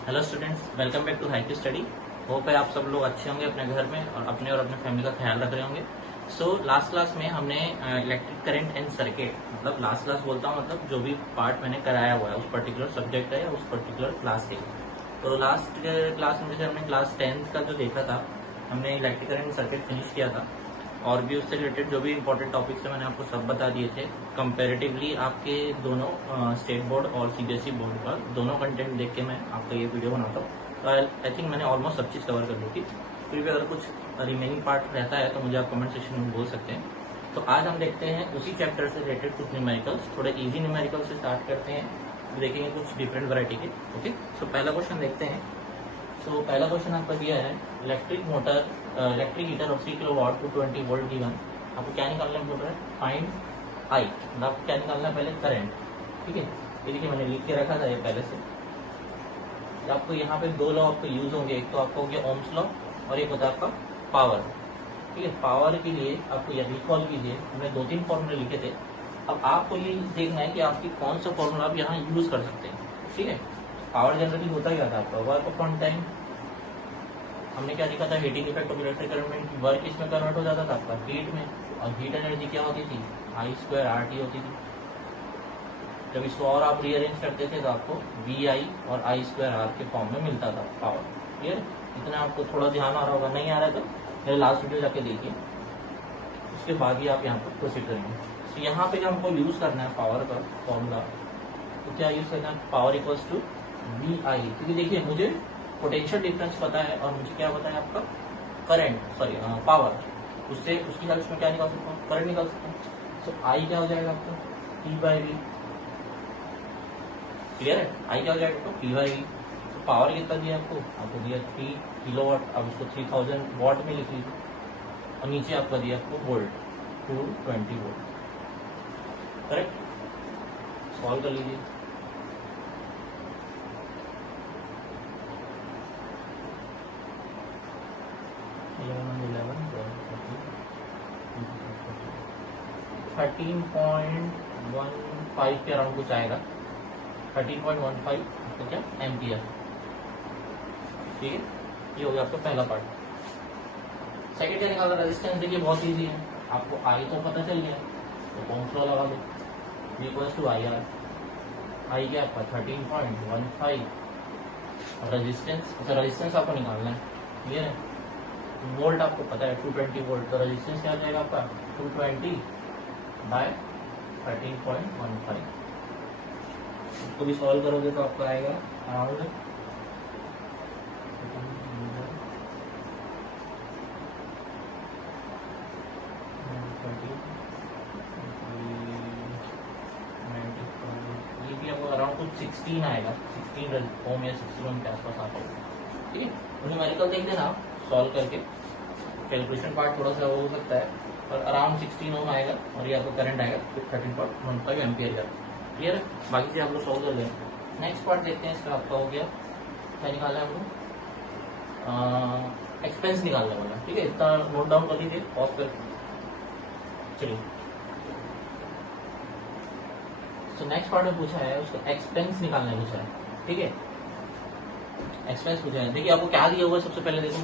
Hello students, welcome back to HiQ study. Hope है आप सब लोग अच्छे होंगे अपने घर में और अपने फैमिली का ख्याल रख रहे होंगे। लास्ट क्लास में हमने इलेक्ट्रिक करंट एंड सर्किट, मतलब लास्ट क्लास बोलता हूँ मतलब जो भी पार्ट मैंने कराया हुआ है उस पर्टिकुलर सब्जेक्ट है या उस पर्टिकुलर क्लास के। तो लास्ट क्लास में जैसे हमने क्लास 10th का जो देखा था, हमने electric current and circuit finish किया था और भी उससे रिलेटेड जो भी इंपॉर्टेंट टॉपिक्स थे मैंने आपको सब बता दिए थे। कंपैरेटिवली आपके दोनों स्टेट बोर्ड और सीबीएसई बोर्ड का दोनों कंटेंट देख के मैं आपका ये वीडियो बनाता हूँ। तो आई थिंक मैंने ऑलमोस्ट सब चीज़ कवर कर ली थी। फिर भी अगर कुछ रिमेनिंग पार्ट रहता है तो मुझे आप कमेंट सेक्शन में बोल सकते हैं। तो आज हम देखते हैं उसी चैप्टर से रिलेटेड कुछ न्यूमेरिकल्स, थोड़े इजी न्यूमेरिकल से स्टार्ट करते हैं, देखेंगे कुछ डिफरेंट वैरायटी के। ओके, सो पहला क्वेश्चन देखते हैं। तो पहला क्वेश्चन आपका दिया है, electric heater of 3 kilowatt two 20 volt given. आपको क्या निकालना है, बोल रहा है फाइंड आई, मतलब आपको क्या निकालना है पहले, करंट। ठीक है, ये देखिए मैंने लिख के रखा था ये पहले से। तो आपको यहाँ पे दो लॉ आपको यूज होंगे, एक तो आपका हो गया ओम्स लॉ और एक होता है आपका पावर। ठीक है, पावर के लिए आपको ये रिकॉल कीजिए, हमने 2-3 फॉर्मूले लिखे थे। अब आपको ये देखना है कि आपकी कौन सा फॉर्मूला आप यहाँ यूज कर सकते हैं। ठीक है, पावर जनरली होता क्या था आपका, वर्क अपॉन टाइम। हमने क्या लिखा था, heating effect of electric current, work इसमें कन्वर्ट हो जाता था आपका हीट में, और हीट एनर्जी क्या होती थी, I2RT होती थी। जब इसको और आप रीअरेंज करते थे तो आपको VI और I2R के फॉर्म में मिलता था पावर। क्लियर, इतना आपको थोड़ा ध्यान आ रहा होगा, नहीं आ रहा है तो मेरे लास्ट वीडियो जाके देखिए, उसके बाद ही आप यहाँ पर प्रोसीड करेंगे। तो यहाँ पे जब हमको यूज करना है पावर का फॉर्मूला, तो क्या यूज करना है, पावर इक्वल्स टू VI। क्योंकि देखिए मुझे पोटेंशियल डिफरेंस पता है और मुझे क्या पता है आपका करंट, पावर, उससे उसकी हेल्प में क्या निकाल सकता हूँ, करंट निकाल सकता हूँ। तो आई क्या हो जाएगा आपका, P/V। क्लियर है, आई क्या हो जाएगा आपको, P/V। तो पावर कितना दिया आपको दिया 3 किलोवाट। अब उसको 3000 वॉट में लिख लीजिए, और नीचे आपका दिया आपको वोल्ट 220 वोल्ट। करेक्ट, सॉल्व कर लीजिए। $13.15 के अराउंड कुछ आएगा, 13.15 आपका क्या एम्पियर। ठीक है, ये हो गया आपका पहला पार्ट। सेकंड क्या निकालना, रेजिस्टेंस। देखिए बहुत इजी है, आपको आई तो पता चल गया, तो ओम्स लॉ लगा दो, इक्वल्स टू IR। आई क्या आपका 13.15 और रेजिस्टेंस, अच्छा रेजिस्टेंस आपको निकालना है। क्लियर है, वोल्ट आपको पता है 220 वोल्ट, तो रेजिस्टेंस क्या आ जाएगा आपका 220 बाय 13.15। इसको भी सॉल्व करोगे तो आपको आएगा अराउंड 16 आएगा, 16 ओम या 16 ओम के आसपास आता होगा। ठीक है, न्यूमेरिकल देख लेना सॉल्व करके, कैलकुलेशन पार्ट थोड़ा सा हो सकता है, और अराउंड 16 ओम आएगा और ये आपको करंट आएगा 13.15 एम्पियर का। क्लियर है, बाकी से आप लोग सॉल्व कर लेंगे। नेक्स्ट पार्ट देखते हैं, इसका आपका हो गया, क्या निकालना है हमको, एक्सपेंस निकालने वाला। ठीक है, इतना नोट डाउन कर लीजिए पॉज कर। चलिए, तो नेक्स्ट पार्ट में पूछा है उसका एक्सपेंस निकालने पूछा है। ठीक है, एक्सपेंस पूछा है। देखिए आपको क्या दिया हुआ है, सबसे पहले देखो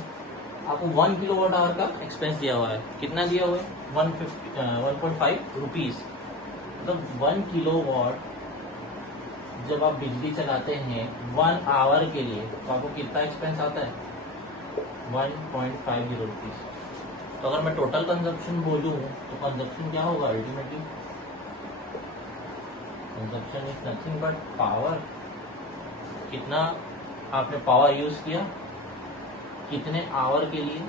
आपको 1 किलोवाट आवर का एक्सपेंस दिया हुआ है। कितना दिया हुआ है, 1.5 रुपीज। मतलब 1 किलोवाट जब आप बिजली चलाते हैं 1 आवर के लिए, तो आपको कितना एक्सपेंस आता है, 1.50 रुपीज। तो अगर मैं टोटल कंजप्शन बोलूं तो कंजप्शन क्या होगा, ultimately consumption is nothing but power. कितना आपने पावर यूज किया, कितने आवर के लिए,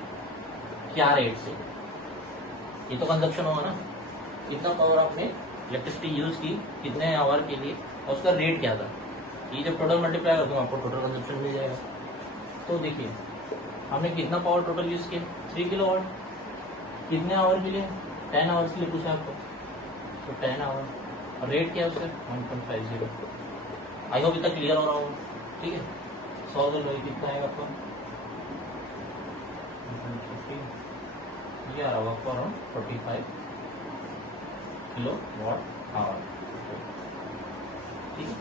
क्या रेट से, ये तो कंजप्शन होगा ना। कितना पावर आपने इलेक्ट्रिसिटी यूज की, कितने आवर के लिए, और उसका रेट क्या था। ये जब टोटल मल्टीप्लाई कर दूंगा आपको टोटल कंजप्शन मिल जाएगा। तो देखिए हमने कितना पावर टोटल यूज किया, 3 किलोवाट। कितने आवर के लिए, 10 आवर्स के लिए पूछा आपको, तो 10 आवर, और रेट क्या है उसका 1.50। आई होप इतना क्लियर हो रहा होगा। ठीक है, सॉल्व कर लो, कितना आएगा आपको, ये आ रहा होगा आपको अराउंड 45 किलोवाट आवर। ठीक है,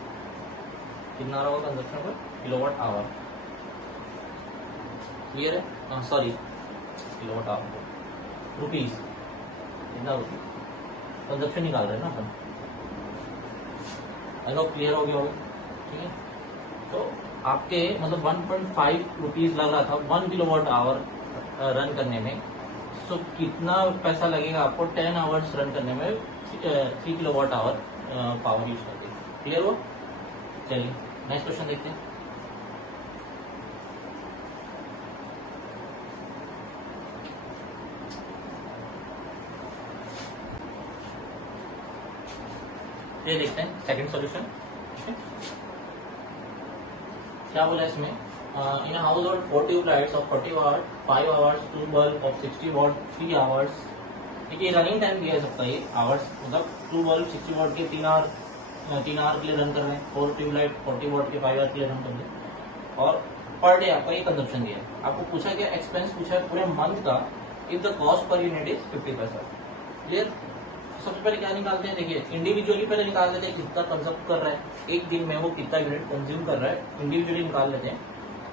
कितना रहा होगा कंजप्शन पर किलोवाट आवर, क्लियर है? सॉरी किलोवाट आवर रुपीज, कितना रुपीज कंजप्शन निकाल रहे हैं ना अपन। आई होप क्लियर हो गया होगा, ठीक है। तो आपके मतलब 1.5 रुपीज लग रहा था 1 किलोवाट आवर रन करने में, सो कितना पैसा लगेगा आपको 10 आवर्स रन करने में 3 किलोवाट आवर पावर यूज करके, क्लियर हो? चलिए नेक्स्ट क्वेश्चन देखते हैं। ये देखते हैं सेकंड सॉल्यूशन। क्या बोला इसमें, in house hold 4 tube lights of 40 watt 5 hours 2 bulb of 60 watt 3 hours. देखिए रनिंग टाइम दिया सकता है ये आवर्स, मतलब 2 बल्ब 60 वाट के 3 आवर के लिए रन कर रहे हैं, 4 ट्यूब लाइट 40 वाट के 5 आवर के लिए रन कर रहे हैं, और पर डे आपका ये कंजप्शन दिया है। आपको पूछा गया एक्सपेंस पूछा है पूरे मंथ का, if the cost per unit is 50 पैसा, क्लियर। सबसे पहले क्या निकालते हैं, देखिए इंडिविजुअली पहले निकाल लेते हैं कितना कंज्यूम कर रहा है एक दिन में, वो कितना यूनिट कंज्यूम कर रहा है इंडिविजुअली निकाल लेते हैं।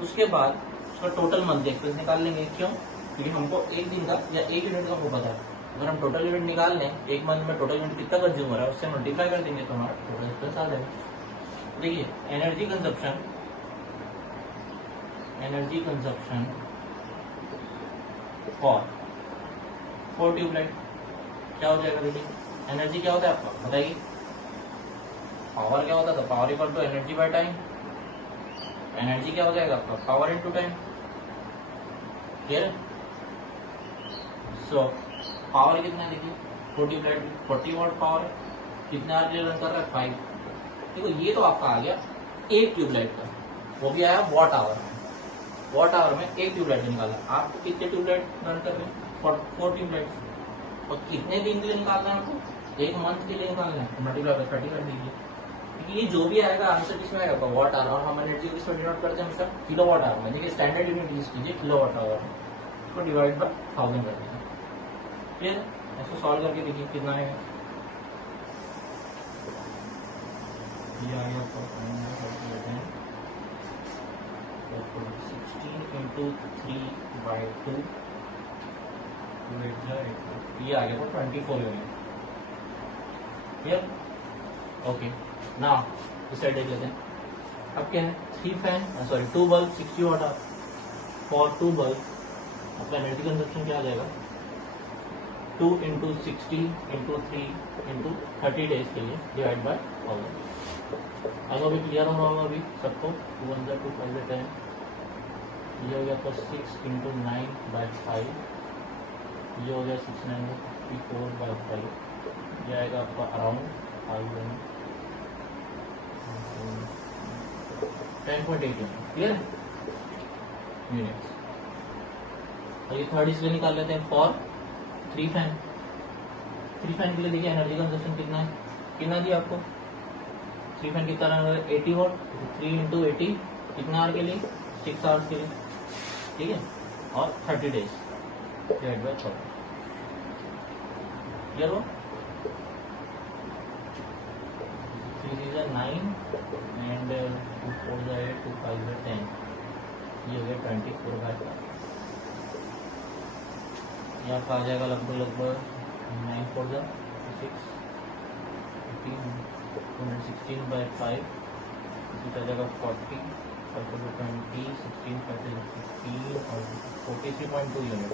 उसके बाद उसका टोटल मंथ एक्सपेंस निकाल लेंगे, क्यों? क्योंकि हमको एक दिन का या एक यूनिट का हमको पता है, अगर हम टोटल यूनिट निकाल लें एक मंथ में टोटल यूनिट कितना कंज्यूम हो रहा है उससे मल्टीप्लाई कर देंगे तो हमारा टोटल एक्सपेंस आ जाएगा। देखिए एनर्जी कंजप्शन फॉर 4 ट्यूबलाइट क्या हो जाएगा? देखिए एनर्जी क्या होता है आपका बताइए, पावर क्या होता था, power equal to energy by time. Energy क्या हो जाएगा आपका, power into time, clear? So power कितना है, देखिए 4 ट्यूबलाइट 40 वाट पावर, कितना आवर रन कर रहा है 5। देखो ये तो आपका आ गया एक ट्यूबलाइट का, वो भी आया वॉट आवर में। वॉट आवर में एक ट्यूबलाइट निकाला, आपको कितने ट्यूबलाइट रन कर रहे हैं 4 ट्यूबलाइट, और कितने दिन के लिए निकालना है आपको, एक मंथ के लिए निकालना है, मल्टीप्लाई कर 30 कर दीजिए। क्योंकि ये जो भी आएगा आंसर किसमें आएगा वॉट आवर, और हम एनर्जी को किसमें डिनोट करते हैं हमेशा किलो वॉट आवर में। देखिए स्टैंडर्ड यूनिट यूज कीजिए किलो वॉट आवर में, उसको डिवाइड बाय 1000 कर दीजिए, क्लियर? इसको सॉल्व करके देखिए कितना आएगा। ये आ गया आपका 16 into 3/2, ये आ गया 24 यूनिट, क्लियर? ओके नाउ इस साइड देख लेते हैं। अब क्या है 2 बल्ब 60 वाट फॉर 2 बल्ब, आपका एनर्जी कंजप्शन क्या आ जाएगा 2 into 60 into 3 into 30 डेज के लिए डिवाइड बाय 1000। अब अभी क्लियर हो रहा होगा अभी सबको, 2 1 2 5 10, ये हो गया आपका 6 into 9/5, ये हो गया 6 9 54/5, ये आएगा आपका अराउंड 10.8 यूनिट, क्लियर यूनिट्स। और ये थर्ड इसलिए निकाल लेते हैं फॉर 3 फैन। 3 फैन के लिए देखिए एनर्जी कंजप्शन कितना है, कितना दिया आपको 3 फैन कितना रहा है 80 वाट, 3 into 80 कितना आवर के लिए 6 आवर्स के लिए, ठीक है, और 30 डेज डिवाइड बाय 12, क्लियर हो? 3 3 9 एंड 2 4 8 2 5 10, ये हो गया 24/5। ये आपका आ जाएगा लगभग 9 4 6 216/5, इसी आ जाएगा 40 20 16 15 और 43.2 यूनिट।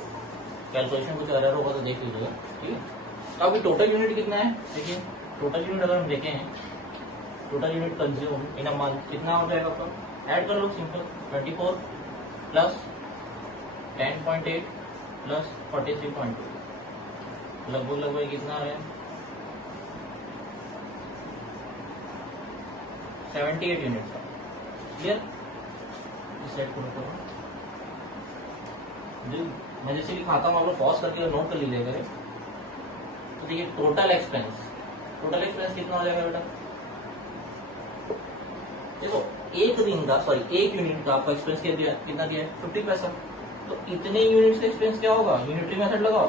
कैलकुलेशन कुछ एरर होगा तो देख लीजिएगा, ठीक है। तो अभी टोटल यूनिट कितना है, देखिए टोटल यूनिट अगर हम देखें, total unit consume in a month कितना हो जाएगा आपका, ऐड कर लो सिंपल, 24 प्लस 10.8 प्लस 43.2, लगभग कितना आ रहा है 78 यूनिट का, क्लियर? इस साइड को रखो, मैं जैसे भी खाता हूँ आप लोग पॉज करके नोट कर लीजिएगा। तो देखिए टोटल एक्सपेंस कितना हो जाएगा बेटा, देखो एक दिन का एक यूनिट का आपका एक्सपेंस कितना दिया है 50 पैसा, तो इतने यूनिट का एक्सपेंस क्या होगा, यूनिटरी मेथड लगाओ,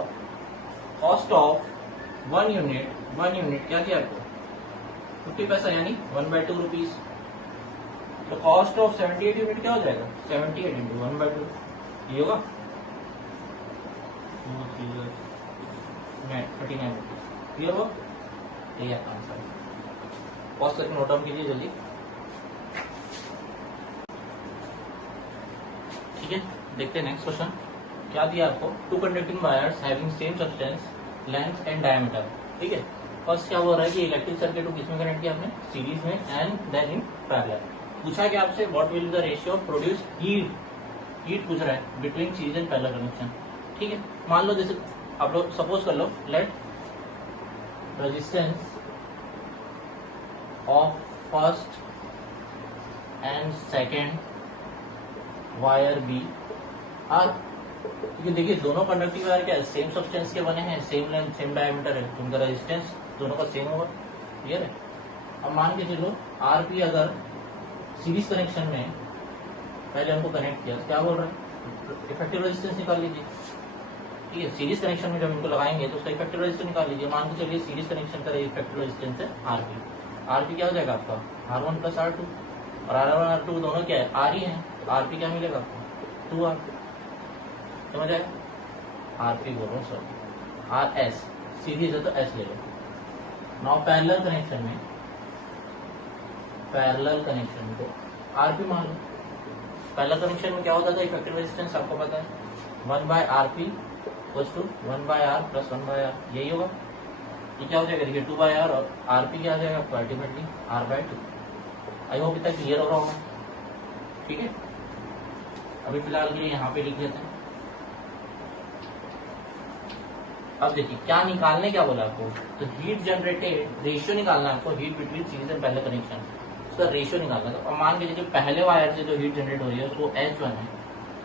कॉस्ट ऑफ 1 यूनिट क्या किया आपको 50 पैसा यानी 1/2 रुपीज, तो कॉस्ट ऑफ 78 यूनिट क्या हो जाएगा 78 इंटू 1/2 ये होगा 39 रुपीज ये होगा ये आंसर। पॉज करके नोट डाउन कीजिए जल्दी। ठीक है देखते हैं नेक्स्ट क्वेश्चन क्या दिया आपको। Two conducting wires having same substance length and diameter. ठीक है फर्स्ट क्या हो रहा है कि इलेक्ट्रिक सर्किट को किसमें कनेक्ट किया आपने सीरीज में एंड देन इन पैरेलल। पूछा क्या आपसे what will the ratio of produce heat पूछ रहा है between series and parallel connection. ठीक है मान लो जैसे आप लोग सपोज कर लो let resistance of first and second wire be R. क्योंकि देखिए दोनों कंडक्टिंग वायर क्या है सेम सब्सटेंस के बने हैं सेम लेंथ सेम डायमीटर है तो उनका रेजिस्टेंस दोनों का सेम होगा। क्लियर है। अब मान के चलो आरपी अगर सीरीज कनेक्शन में पहले हमको कनेक्ट किया तो क्या बोल रहा है इफेक्टिव रेजिस्टेंस निकाल लीजिए। ठीक है सीरीज कनेक्शन में जब इनको लगाएंगे तो उसका इफेक्टिव रेजिस्टेंस निकाल लीजिए। मान के चलिए सीरीज कनेक्शन का इफेक्टिव रेजिस्टेंस है आरपी। आरपी क्या हो जाएगा आपका R1 प्लस R2 और R1 R2 दोनों क्या है आर ही है तो आरपी क्या मिलेगा आपको 2R। समझ आया आरपी बोल रहा हूँ सॉरी आर एस सीरीज है तो एस ले लो। नाउ पैरेलल कनेक्शन को आरपी मान लो। पैरेलल कनेक्शन में क्या होता था इफेक्टिव रेजिस्टेंस आपको पता है 1/RP equals to 1/R plus 1/R यही होगा। ये क्या हो जाएगा देखिए 2/R और आरपी क्या आ जाएगा आपको अल्टीमेटली R/2। आई होप इतना क्लियर हो रहा होगा। ठीक है अभी फिलहाल के लिए यहाँ पे लिख देते हैं। अब देखिए क्या निकालने क्या बोला आपको तो हीट जनरेटेड रेशियो निकालना है आपको heat between series and parallel connection उसका रेशियो निकालना है। तो मान के जो पहले वायर से जो हीट जनरेट हो रही है उसको H1 है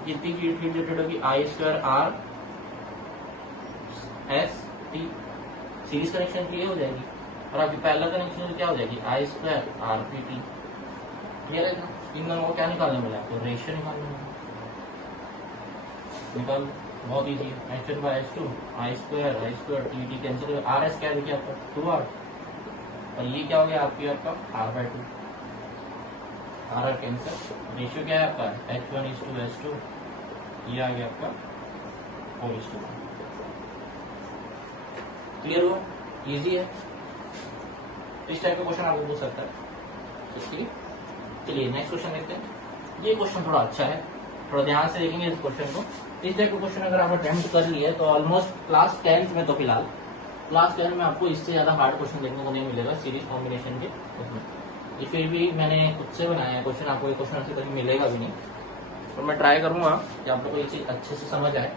जितनी हीट जनरेट होगी I2R S T series connection की ये हो जाएगी और आपकी पैरेलल कनेक्शन क्या हो जाएगी I2R P T। क्लियर है ना। इन दोनों को क्या निकालने मिला आपको रेशियो निकालने मिला निकाल बहुत इजी है H1/H2 I2 T cancel RS क्या देखिए आपका 2R और ये क्या हो गया आपका R/2 R कैंसिल रेशियो क्या है आपका H1:H2 ये आ गया आपका 4:1। क्लियर हुआ इजी है। इस टाइप का क्वेश्चन आपको पूछ सकता है। ठीक है चलिए नेक्स्ट क्वेश्चन देखते हैं। ये क्वेश्चन थोड़ा अच्छा है थोड़ा ध्यान से देखेंगे इस क्वेश्चन को। इस टाइप का क्वेश्चन अगर आप अटेम्प्ट कर लिए तो ऑलमोस्ट क्लास 10th में तो फिलहाल क्लास 10 में आपको इससे ज्यादा हार्ड क्वेश्चन देखने को नहीं मिलेगा सीरीज कॉम्बिनेशन के उसमें। ये फिर भी मैंने खुद से बनाया है क्वेश्चन आपको ये क्वेश्चन ऐसे कभी मिलेगा भी नहीं और मैं ट्राई करूंगा कि आप लोग को ये चीज अच्छे से समझ आए।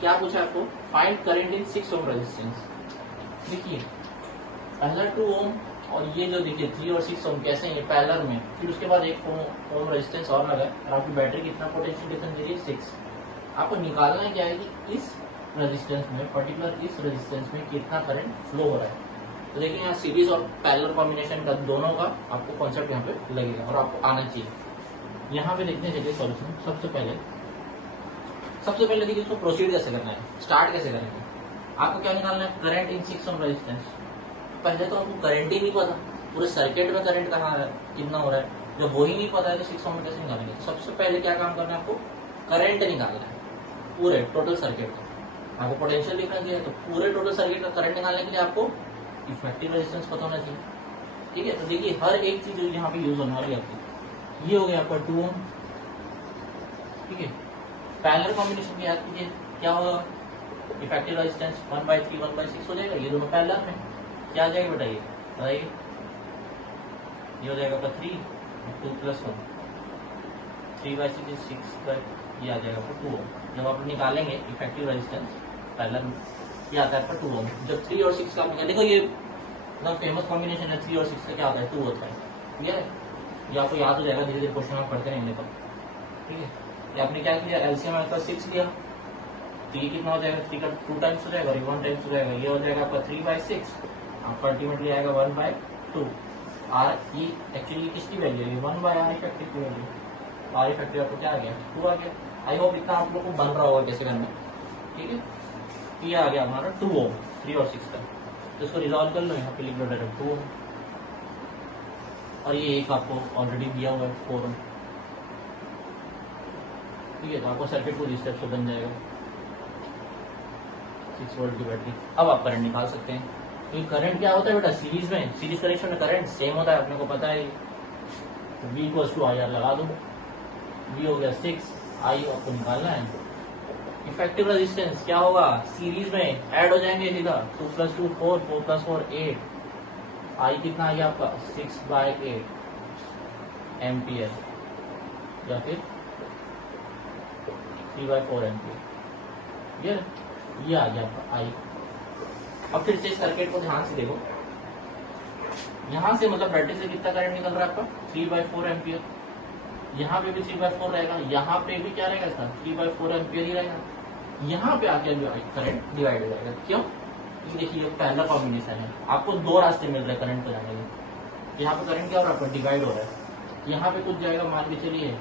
क्या पूछा आपको find current in 6 ohm resistance. देखिए पहला 2 ओम और ये जो देखिए 3 और 6 ओम कैसे ये पैरेलल में फिर उसके बाद 1 ओम रेजिस्टेंस और लगा और आपकी बैटरी कितना पोटेंशियल डिफरेंस दे रही है 6। आपको निकालना क्या है कि इस रेजिस्टेंस में पर्टिकुलर इस रेजिस्टेंस में कितना करंट फ्लो हो रहा है। तो देखिए यहाँ सीरीज और पैरेलल कॉम्बिनेशन का दोनों का आपको कॉन्सेप्ट यहाँ पे लगेगा और आपको आना चाहिए। यहाँ पे देखने चलिए सॉल्यूशन। सबसे पहले देखिए इसको प्रोसीड कैसे करना है स्टार्ट कैसे करेंगे। आपको क्या निकालना है करंट इन 6 ओम रेजिस्टेंस। पहले तो आपको करंट ही नहीं पता पूरे सर्किट में करंट कहाँ है कितना हो रहा है जब वो ही नहीं पता है तो 6 ओम में कैसे निकालेंगे। तो सबसे पहले क्या काम करना है आपको करंट निकालना है पूरे टोटल सर्किट का। आपको पोटेंशियल डिफरेंस दिया है तो पूरे टोटल सर्किट का करंट निकालने के लिए आपको इफेक्टिव रेजिस्टेंस पता होना चाहिए। ठीक है तो देखिए हर एक चीज यहाँ पे यूज होने वाली है आपकी। ये हो गया आपका 2 ओम। ठीक है पैरेलल कॉम्बिनेशन की याद कीजिए क्या होगा इफेक्टिव रेजिस्टेंस 1/3 1/6 हो जाएगा। ये दोनों पैरेलल में क्या आ जाएगा बताइए ये हो जाएगा आपका 3 2 + 1 3/6 is 6 ये आ जाएगा आपका 2 ओम। जब आप निकालेंगे इफेक्टिव रेजिस्टेंस पैरेलल में ये आता है आपका 2 ओम। जब 3 और 6 का आप देखो ये एकदम फेमस कॉम्बिनेशन है 3 और 6 का क्या होता है 2 होता है। ठीक है ये आपको याद हो जाएगा धीरे धीरे क्वेश्चन आप पढ़ते रहेंगे तो। ठीक है ये आपने क्या किया एलसीएम आपका 6 लिया तो ये कितना हो जाएगा 3 का 2 टाइम्स हो जाएगा 1 टाइम्स हो जाएगा। ये हो जाएगा आपका 3/6 आपका अल्टीमेटली आएगा 1/2 आर। ये एक्चुअली किसकी वैल्यू है 1/R इफेक्टिव की वैल्यू आर इफेक्टिव आपको क्या आ गया 2 आ गया। आई होप इतना आप लोग को बन रहा होगा कैसे करना। ठीक है ये आ गया हमारा 2 ओम 3 और 6 का। तो इसको रिजॉल्व कर लो यहाँ पे लिख लो डायरेक्ट 2 ओम। और ये एक आपको ऑलरेडी दिया हुआ है 4 ओम। ठीक है, तो आपको सर्किट पूरी स्टेप से बन जाएगा 6 वोल्ट की बैटरी। अब आप करंट निकाल सकते हैं। तो करंट क्या होता है बेटा, सीरीज में, सीरीज कनेक्शन में करंट सेम होता है, अपने को पता है। तो V = IR लगा दो, V हो गया 6, I आपको निकालना है। इफेक्टिव रेजिस्टेंस क्या होगा, सीरीज में ऐड हो जाएंगे सीधा, 2 + 2 4, 4 + 4 8, I कितना आ गया आपका 6/8 एम्पियर या फिर 3/4 एम्पियर। ये आ गया आपका I। अब फिर से सर्किट को ध्यान से देखो, यहां से मतलब बैटरी से कितना करंट निकल रहा है आपका 3/4 एम्पियर। यहाँ पे भी 3/4 रहेगा, यहाँ पे भी क्या रहेगा इसका 3/4 एम्पियर ही रहेगा। यहाँ पे आके करंट डिवाइड हो जाएगा। क्यों, क्योंकि देखिए पहला कॉम्बिनेशन है, आपको 2 रास्ते मिल रहे हैं करंट को जाने के। यहाँ पे करंट क्या हो रहा है, आपका डिवाइड हो रहा है। यहाँ पे कुछ जाएगा, मान के चलिए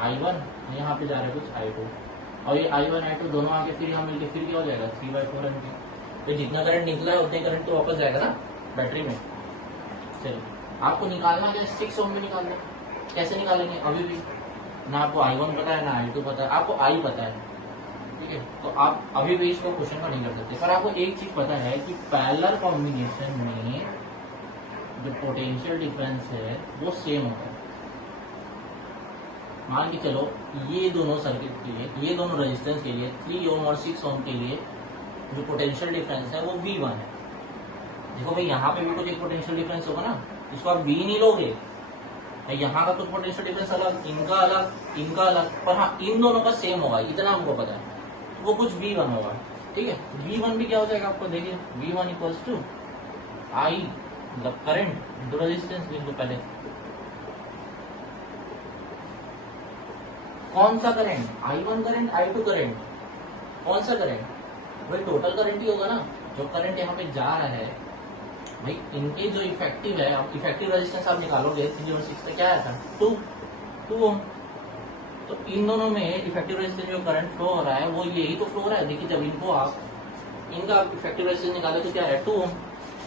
I1, यहाँ पे जा रहा है कुछ I2, और ये I1 I2 दोनों आके फिर यहाँ मिलके फिर क्या हो जाएगा 3/4 एम्पियर। तो जितना करंट निकला है उतने करंट तो वापस जाएगा ना बैटरी में। चलिए, आपको निकालना क्या है, 6 ओम में निकालना। कैसे निकालेंगे, अभी भी ना आपको I1 पता है ना I2 पता है, आपको I पता है। ठीक है, तो आप अभी भी इसको क्वेश्चन का नहीं कर सकते, पर आपको एक चीज पता है कि पैरेलल कॉम्बिनेशन में जो पोटेंशियल डिफरेंस है वो सेम होता है। मान के चलो ये दोनों सर्किट के लिए, ये दोनों रेजिस्टेंस के लिए 3 ओम और 6 ओम के लिए जो पोटेंशियल डिफरेंस है वो V1 है। देखो भाई, यहाँ पे भी कुछ एक पोटेंशियल डिफरेंस होगा ना, इसको आप V नहीं लोगे, यहाँ का कुछ पोटेंशियल डिफरेंस अलग, इनका अलग, इनका अलग, पर हाँ इन दोनों का सेम होगा, इतना हमको पता है, वो कुछ V1 होगा। ठीक है, V1 भी क्या हो जाएगा आपको, देखिए V1 = I मतलब करंट इंटू रेजिस्टेंस। लिख दो पहले, कौन सा current, I1 current, I2 current, कौन सा करंट, भाई टोटल करंट ही होगा ना। जो करंट यहाँ पे जा रहा है भाई, इनके जो इफेक्टिव है, आप इफेक्टिव रेजिस्टेंस आप निकालोगे 306 का क्या आया था 2 ओम। तो इन दोनों में इफेक्टिव रेजिस्टेंस जो करंट फ्लो हो रहा है वो यही तो फ्लो हो रहा है। देखिए जब इनको आप इनका इफेक्टिव रेजिस्टेंस निकाले तो क्या है 2 ओम।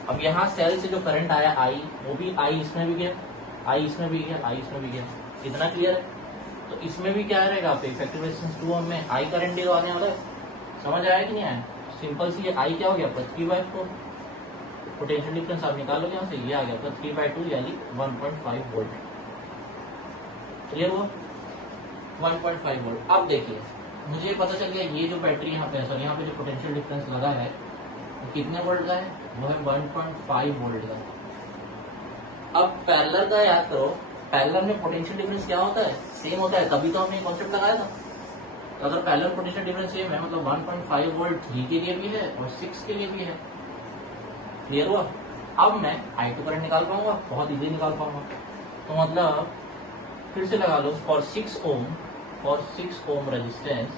अब यहाँ सेल से जो करंट आया I, वो भी I इसमें भी गया, I इसमें भी गया, I इसमें भी गया, इतना क्लियर है। तो इसमें भी क्या रहेगा आपके इफेक्टिव रेजिस्टेंस 2 ओम में I करंट आने वाला है। समझ आया कि नहीं आया, सिंपल सी I क्या हो गया आपका 3/4। पोटेंशियल डिफरेंस आप निकालोगे यहाँ से, ये आ गया आपका 3/2 यानी 1.5 वोल्ट। क्लियर हुआ, 1.5 वोल्ट। अब देखिए मुझे पता चल गया ये जो बैटरी यहाँ पे, सॉरी यहाँ पे जो पोटेंशियल डिफरेंस लगा है वो कितने वोल्ट का है, वो है 1.5 वोल्ट का। अब पैरेलल का याद करो, पैरेलल में पोटेंशियल डिफरेंस क्या होता है, सेम होता है, तभी तो हमने कॉन्सेप्ट लगाया था। तो अगर पैरेलल पोटेंशियल डिफरेंस सेम है मतलब 1.5 वोल्ट 3 के लिए भी है और 6 के लिए भी है। क्लियर हुआ। अब मैं I2 करंट निकाल पाऊंगा, बहुत इजीली निकाल पाऊंगा। तो मतलब फिर से लगा लो, फॉर 6 ओम रेजिस्टेंस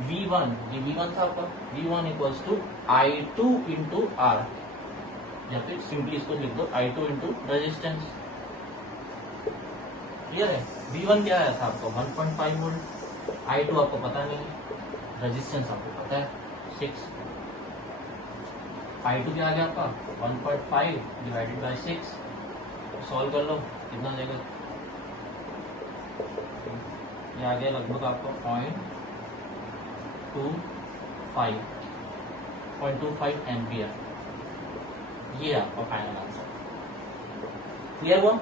V1, ये V1 था आपका, V1 = I2 × R, या फिर सिंपली इसको लिख दो I2 × रेजिस्टेंस। क्लियर है, V1 क्या आया था आपको 1.5 वोल्ट, I2 आपको पता नहीं, रेजिस्टेंस आपको पता है 6, I2 क्या आ गया आपका 1.5 / 6। सॉल्व कर लो, कितना देगा, ये आ गया लगभग आपको 0.25 एम्पियर। ये आपका फाइनल आंसर। क्लियर हुआ।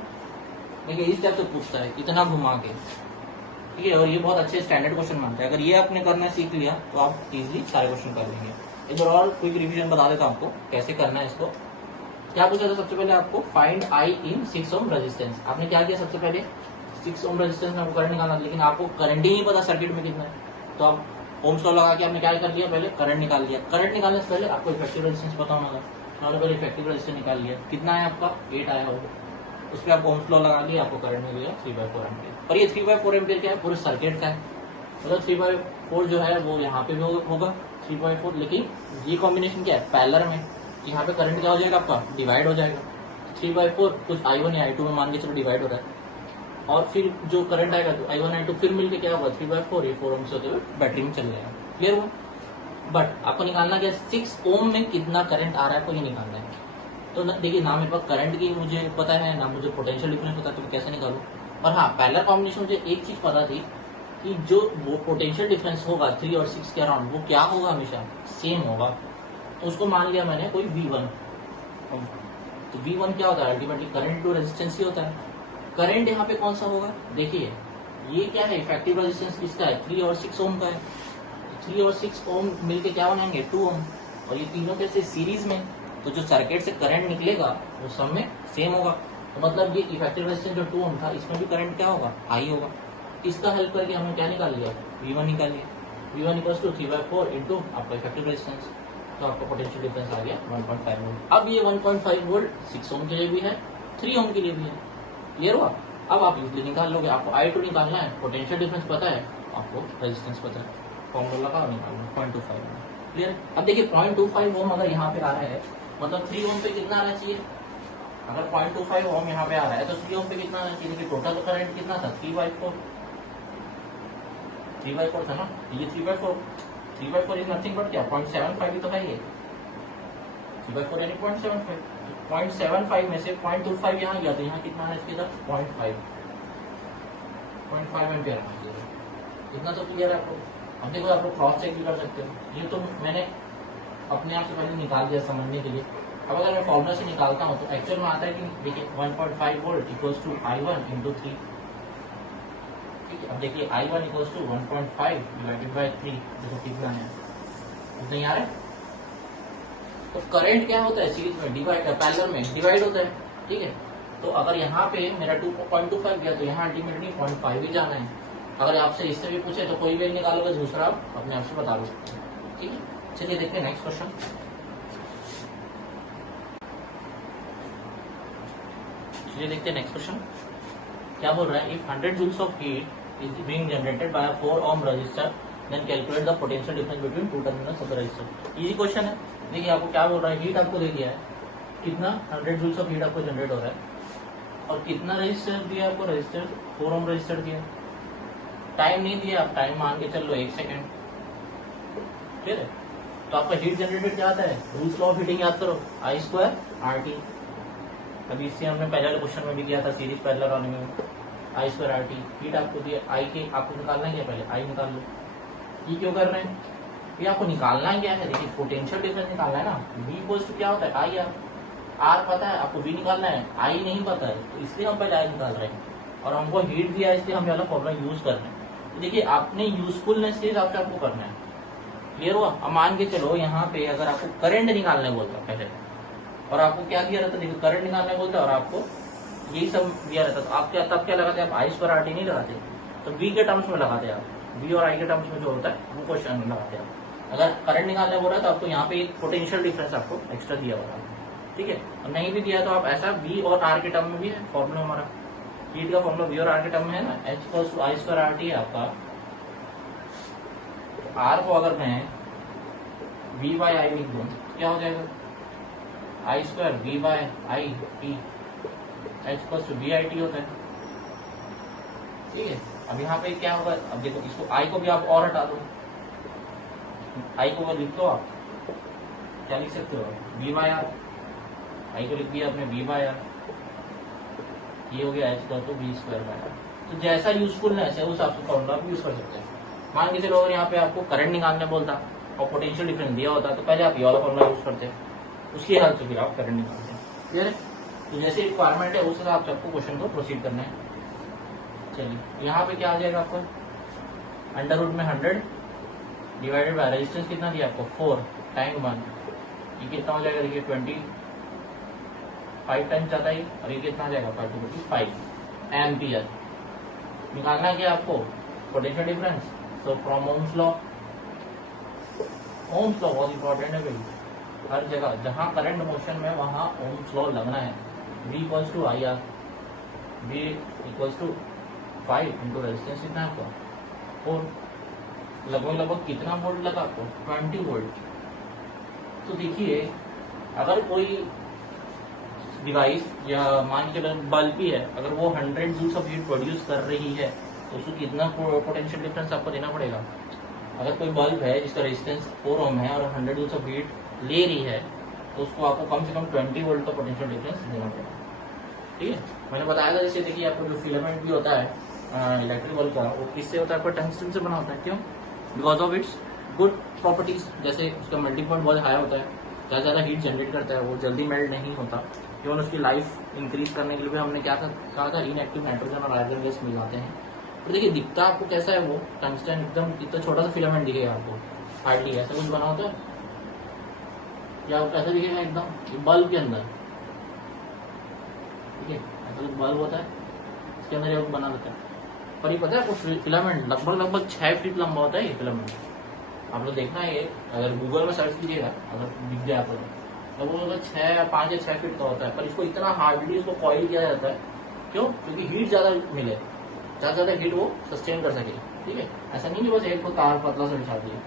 देखिए इस टाइप से पूछता है, इतना घुमा के। ठीक है, और ये बहुत अच्छे स्टैंडर्ड क्वेश्चन मानते हैं। अगर ये आपने करना सीख लिया तो आप इजीली सारे क्वेश्चन कर लेंगे। एक बार और क्विक रिवीजन बता देता हूं आपको कैसे करना है इसको। क्या पूछा था सबसे पहले आपको, find I in 6 ohm resistance. आपने क्या किया, सबसे पहले 6 ओम रेजिस्टेंस में आपको करंट निकालना, लेकिन आपको करंट ही नहीं पता सर्किट में कितना है। तो आप ओम्स लॉ लगा के आपने क्या कर लिया, पहले करंट निकाल लिया। करंट निकालने से पहले आपको इफेक्टिव रेजिस्टेंस पता होना था, आपने पहले इफेक्टिव रेजिस्टेंस निकाल लिया। कितना है आपका 8 आया होगा, उस पर आप ओम्स लॉ लगा लिया, आपको करंट मिल गया 3/4 एम्पियर। और ये 3/4 एम्पियर क्या है, पूरे सर्किट का है। मतलब 3/4 जो है वो यहाँ पे भी होगा 3/4, लेकिन ये कॉम्बिनेशन क्या है पैरेलल में, यहाँ पे करंट क्या हो जाएगा आपका डिवाइड हो जाएगा। 3/4 कुछ I1 या I2 में मान के चलो डिवाइड हो रहा है, और फिर जो करंट आएगा तो I1 I2 फिर मिलके क्या होगा 3/4, ये 4 ओम से होते हुए बैटरी में चल जाएगा। क्लियर हुआ। बट आपको निकालना क्या, 6 ओम में कितना करंट आ रहा है आपको ये निकालना है। तो देखिए ना मेरे पास करंट की मुझे पता है, ना मुझे पोटेंशियल डिफरेंस पता, तो मैं कैसे निकालूं। और हाँ, पैरेलल कॉम्बिनेशन मुझे एक चीज पता थी कि जो वो पोटेंशियल डिफरेंस होगा 3 और 6 के अराउंड, वो क्या होगा, हमेशा सेम होगा। तो उसको मान लिया मैंने कोई V1। तो V1 क्या होता है, अल्टीमेटली करंट टू रेजिस्टेंस ही होता है। करंट यहाँ पे कौन सा होगा, देखिए ये क्या है, इफेक्टिव रेजिस्टेंस किसका है, 3 और 6 ओम का है। 3 और 6 ओम मिलके क्या बनाएंगे, 2 ओम। और ये तीनों कैसे, सीरीज में। तो जो सर्किट से करंट निकलेगा वो सब में सेम होगा। तो मतलब ये इफेक्टिव रेजिस्टेंस जो 2 ओम था, इसमें भी करंट क्या होगा, आई होगा। इसका हेल्प करके हमने क्या निकाल लिया, V1 निकाल लिया। V1 इक्वल्स टू 3/4 इंटू आपका इफेक्टिव रेजिस्टेंस। तो आपका पोटेंशियल डिफरेंस आ गया 1.5 वोल्ट। अब ये 1.5 वोल्ट 6 ओम के लिए भी है, 3 ओम के लिए भी है। क्लियर हुआ। अब आप इजीली निकाल लोगे। आपको I2 निकालना है, पोटेंशियल डिफरेंस पता है, आपको रेजिस्टेंस पता है, फॉर्मूला का निकालना 0.25। क्लियर है। अब देखिए 0.25 ओम अगर यहाँ पे आ रहा है, मतलब 3 ओम पे कितना आना चाहिए। अगर 0.25 ओम यहाँ पे आ रहा है तो 3 ओम पे कितना आना चाहिए। देखिए टोटल करंट कितना था, 3/4 था ना। ये 3/4 इज नथिंग बट क्या, 0.75 ही तो है ये। 3/4 यानी 0.75। 0.75 में से 0.25 यहाँ गया, तो यहाँ कितना है इसके साथ, 0.5 एम्पियर आना चाहिए। इतना तो क्लियर है आपको। अब देखो आप लोग क्रॉस चेक भी कर सकते हो। ये तो मैंने अपने आप से पहले निकाल दिया समझने के लिए। अब अगर मैं फॉर्मूला से निकालता हूँ तो एक्चुअल में आता है कि देखिए 1.5 volt equals to I1 into 3। ठीक है। अब देखिए I1 equals to 1.5 divided by 3। देखो कितना है, उतना ही आ रहा है। तो करंट क्या होता है, सीरीज में डिवाइड, पैरेलल में डिवाइड होता है। ठीक है। तो अगर यहाँ पे मेरा 2.25 गया तो यहाँ अल्टीमेटली 0.5 ही जाना है। अगर आपसे इससे भी पूछे तो कोई भी निकालोगे, दूसरा आप अपने आप से बता लो। ठीक है। चलिए देखते हैं नेक्स्ट क्वेश्चन। चलिए देखते हैं नेक्स्ट क्वेश्चन क्या बोल रहा है। If 100 joules of heat is being generated by 4 ohm resistor, then calculate the potential difference between two terminals of the resistor. Easy question है। देखिए आपको क्या बोल रहा है, हीट आपको दे दिया है, कितना 100 जूल्स ऑफ हीट आपको जनरेट हो रहा है, और कितना रजिस्टर दिया आपको, रजिस्टर 4 ओम रजिस्टर दिया। टाइम नहीं दिया, आप टाइम मान के चल लो 1 सेकेंड। ठीक है। तो आपका हीट जनरेटेड क्या आता है, रूल्स लॉ ऑफ हीटिंग याद करो, I² RT। अभी इससे हमने पहले वाले क्वेश्चन में भी किया था, सीरीज पैरेलल वाले में, I² RT। हीट आपको दिया, I के आपको निकालना है, पहले I निकाल लो। ये क्यों कर रहे हैं, ये आपको निकालना क्या है, देखिए पोटेंशियल डिफरेंस निकालना है ना। V इक्वल्स टू क्या होता है, I R पता है आपको, V निकालना है, I नहीं पता है, तो इसलिए हम पहले I निकाल रहे हैं। और हमको हीट दिया इसलिए हम वाला फॉर्मूला यूज कर रहे हैं। तो देखिए आपने यूजफुलनेस के हिसाब से आपको करना है। क्लियर हुआ। अब मान के चलो यहाँ पे अगर आपको करंट निकालने बोलता पहले, और आपको क्या दिया रहता, देखिए करंट निकालने बोलता और आपको यही सब दिया रहता, तो आप क्या तब क्या लगाते, आप I² RT नहीं लगाते, तो V के टर्म्स में लगाते आप। V और I के टर्म्स में जो होता है वो क्वेश्चन में लगाते आप। अगर करंट निकालने बोल रहा है तो आपको यहाँ पे एक पोटेंशियल डिफरेंस आपको एक्स्ट्रा दिया होगा। ठीक है। और नहीं भी दिया तो आप ऐसा V और R के टर्म में भी है फॉर्मूला हमारा, हीट का फॉर्मूला V और R के टर्म में है ना, H equals to I² RT है आपका। तो R को अगर मैं V बाई I लिख दूं क्या हो जाएगा, I² V by I T, H equals to VIT होता है। ठीक है। अब यहाँ पे क्या होगा, अब देखो इसको I को भी आप और हटा दो, I को लिख दो आप, क्या लिख सकते हो, V बाय R। I को लिख दिया आपने V बाय R, ये हो गया H equal to V² by R। तो जैसा यूजफुलनेस है उस हिसाब से फॉर्मूला आप यूज कर सकते हैं। मान के चलो अगर यहाँ पे आपको करंट निकालने बोलता और पोटेंशियल डिफरेंस दिया होता तो पहले आप ये वाला फॉर्मूला यूज करते, उसके हिसाब से फिर आप करंट निकालते हैं। क्लियर है। तो जैसे रिक्वायरमेंट है उस हिसाब से आपको क्वेश्चन को प्रोसीड करना है। चलिए यहाँ पे क्या आ जाएगा आपको, अंडर रूट में 100 डिवाइडेड बाय रेजिस्टेंस कितना दिया आपको 4 टाइम 1, ये कितना हो जाएगा, देखिए 25 टाइम्स जाता है, और ये कितना आ जाएगा 5 एम्पियर। निकालना क्या आपको, potential difference. So from Ohm's law, Ohm's law बहुत इंपॉर्टेंट है भाई, हर जगह जहां करंट मोशन में वहां ओम्स लॉ लगना है। V equals to IR, V equals to 5 into resistance कितना है आपका 4, लगभग कितना वोल्ट लगा आपको 20 वोल्ट। तो देखिए अगर कोई डिवाइस या मान के बल्ब ही है, अगर वो 100 जूल्स ऑफ हीट प्रोड्यूस कर रही है तो उसको कितना पोटेंशियल डिफरेंस आपको देना पड़ेगा। अगर कोई बल्ब है जिसका रेजिस्टेंस 4 ओम है और 100 जूल्स ऑफ हीट ले रही है तो उसको आपको कम से कम 20 वोल्ट का पोटेंशियल डिफरेंस देना पड़ेगा। ठीक है, मैंने बताया था जैसे देखिए आपको जो फिलामेंट भी होता है इलेक्ट्रिक बल्ब का, वो किससे होता है, आपको टंगस्टन से बना होता है। क्यों? Because of its good properties. जैसे उसका मेल्टिंग पॉइंट बहुत हाई होता है, ज़्यादा हीट जनरेट करता है, वो जल्दी मेल्ट नहीं होता। इवन उसकी लाइफ इंक्रीज करने के लिए भी हमने क्या कहा था, इनएक्टिव नाइट्रोजन और आर्गन गैस मिलाते हैं। तो देखिए दिखता आपको कैसा है वो टंगस्टन, एकदम इतना छोटा सा फिलामेंट दिखेगा आपको, हार्डली ऐसा कुछ बना होता है, या कैसा दिखेगा एकदम बल्ब के अंदर। ठीक है, ऐसा कुछ बल्ब होता है, इसके अंदर ये बना देता है। पर ये पता है आपको फिलामेंट लगभग 6 फीट लंबा होता है ये फिलामेंट। आप लोग देखना है ये, अगर गूगल में सर्च कीजिएगा, अगर दिख गया आपको तो वो लगभग 5 या 6 फीट का होता है। पर इसको इतना हार्डली इसको कॉइल किया जाता है। क्यों? क्योंकि हीट ज्यादा मिले, ज्यादा हीट वो सस्टेन कर सके। ठीक है, ऐसा नहीं कि बस एक को तार पतला से बिछा दिया।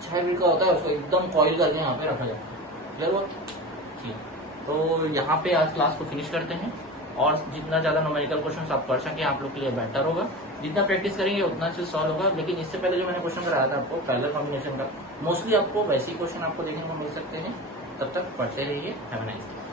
6 फीट का होता है, उसको एकदम कॉइल करके यहाँ पे रखा जाता है। क्लियर हुआ? ठीक, तो यहाँ पे आज क्लास को फिनिश करते हैं। और जितना ज्यादा न्यूमेरिकल क्वेश्चन आप कर सके आप लोग के लिए बेटर होगा। जितना प्रैक्टिस करेंगे उतना अच्छे सॉल्व होगा। लेकिन इससे पहले जो मैंने क्वेश्चन कराया था आपको पैरेलल कॉम्बिनेशन का, मोस्टली आपको वैसे ही क्वेश्चन आपको देखने को मिल सकते हैं। तब तक पढ़ते रहिए। Have a nice day.